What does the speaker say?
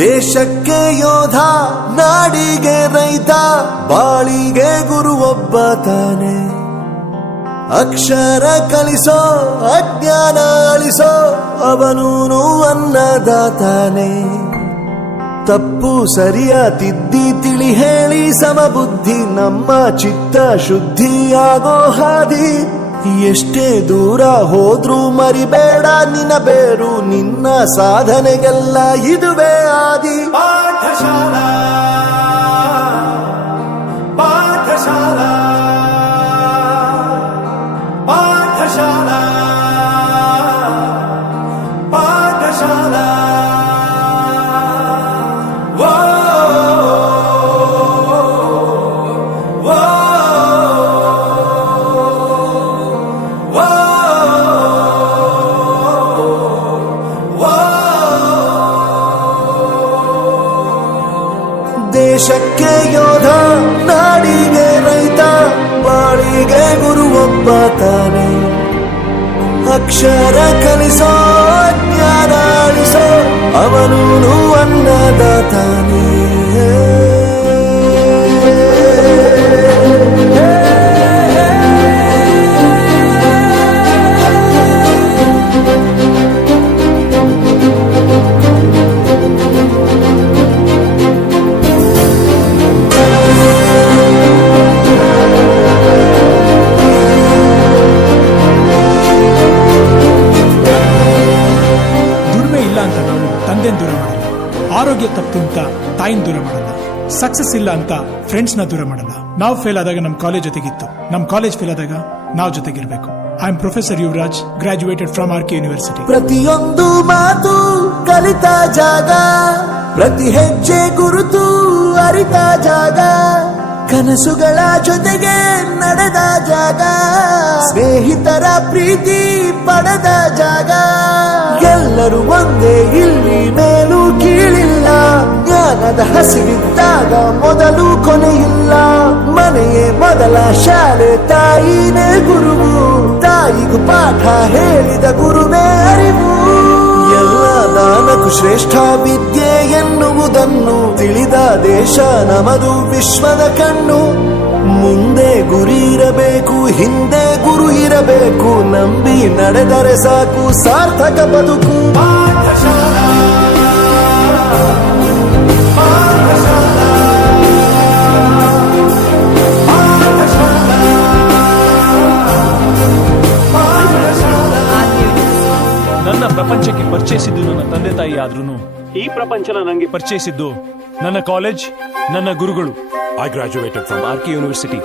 ದೇಶಕ್ಕೆ ಯೋಧ, ನಾಡಿಗೆ ರೈತ, ಬಾಳಿಗೆ ಗುರು ಒಬ್ಬ ತಾನೆ. ಅಕ್ಷರ ಕಲಿಸೋ, ಅಜ್ಞಾನ ಅಳಿಸೋ, ಅವನೂನು ಅನ್ನದಾತಾನೆ. ತಪ್ಪು ಸರಿಯ ತಿದ್ದಿ ತಿಳಿ ಹೇಳಿ ಸಮಬುದ್ಧಿ, ನಮ್ಮ ಚಿತ್ತ ಶುದ್ಧಿಯಾಗೋ ಹಾದಿ. ಎಷ್ಟೇ ದೂರ ಹೋದ್ರೂ ಮರಿಬೇಡ ನಿನ್ನ ಬೇರು, ನಿನ್ನ ಸಾಧನೆಗೆಲ್ಲ ಇದುವೇ ಆದಿ. ಪಾಠಶಾಲಾ ಪಾಠಶಾಲಾ ಪಾಠಶಾಲಾ ಪಾಠಶಾಲಾ. ದೇಶಕ್ಕೆ ಯೋಧ, ನಾಡಿಗೆ ರೈತ, ಬಾಳಿಗೆ ಗುರು ಒಬ್ಬ ತಾನೆ. ಅಕ್ಷರ ಕಲಿಸೋ, ಜ್ಞಾನ ಅಳಿಸೋ, ಅವನೂನು ಅನ್ನದಾತಾನೆ. ದೂರ ಮಾಡಲ್ಲ, ಆರೋಗ್ಯ ತಪ್ಪು ಅಂತ ತಾಯಿನ ದೂರ ಮಾಡಲ್ಲ, ಸಕ್ಸಸ್ ಇಲ್ಲ ಅಂತ ಫ್ರೆಂಡ್ಸ್ ನ ದೂರ ಮಾಡಲ್ಲ. ನಾವು ಫೇಲ್ ಆದಾಗ ನಮ್ ಕಾಲೇಜ್ ಜೊತೆಗಿತ್ತು, ನಮ್ ಕಾಲೇಜ್ ಫೇಲ್ ಆದಾಗ ನಾವು ಜೊತೆಗಿರ್ಬೇಕು. I am professor Yuvraj, graduated from RK university. ಪ್ರತಿಯೊಂದು ಮಾತು ಕಲಿತ ಜಾಗ, ಪ್ರತಿ ಹೆಜ್ಜೆ ಗುರುತು ಅರಿತ ಜಾಗ, ಕನಸುಗಳ ಜೊತೆಗೆ ನಡೆದ ಜಾಗ, ಸ್ನೇಹಿತರ ಪ್ರೀತಿ ಪಡೆದ ಜಾಗ. ಎಲ್ಲರೂ ಒಂದೇ, ಇಲ್ಲಿ ಮೇಲೂ ಕೀಳಿಲ್ಲ, ಜ್ಞಾನದ ಹಸಿವಿದ್ದಾಗ ಮೊದಲು ಕೊನೆಯಿಲ್ಲ. ಮನೆಯೇ ಮೊದಲ ಶಾಲೆ, ತಾಯಿನೇ ಗುರುವು, ತಾಯಿಗೂ ಪಾಠ ಹೇಳಿದ ಗುರುವೇ ಅರಿವು. ಎಲ್ಲ ದಾನಕ್ಕೂ ಶ್ರೇಷ್ಠ ವಿದ್ಯೆ ಎನ್ನುವುದನ್ನು ತಿಳಿದ ದೇಶ ನಮದು, ವಿಶ್ವದ ಕಣ್ಣು. ಮುಂದೆ ಗುರಿ ಇರಬೇಕು, ಹಿಂದೆ ಗುರು ಇರಬೇಕು, ನಂಬಿ ನಡೆದರೆ ಸಾಕು ಸಾರ್ಥಕ ಬದುಕು. ಪಾಠಶಾಲಾ ಪಾಠಶಾಲಾ ಪಾಠಶಾಲಾ ಪಾಠಶಾಲಾ. ನನ್ನ ಪ್ರಪಂಚಕ್ಕೆ ಪರಿಚಯಿಸಿದ್ದು ನನ್ನ ತಂದೆ ತಾಯಿ ಆದ್ರೂ ಈ ಪ್ರಪಂಚನ ನನಗೆ ಪರಿಚಯಿಸಿದ್ದು ನನ್ನ ಕಾಲೇಜ್, ನನ್ನ ಗುರುಗಳು. I graduated from RK University.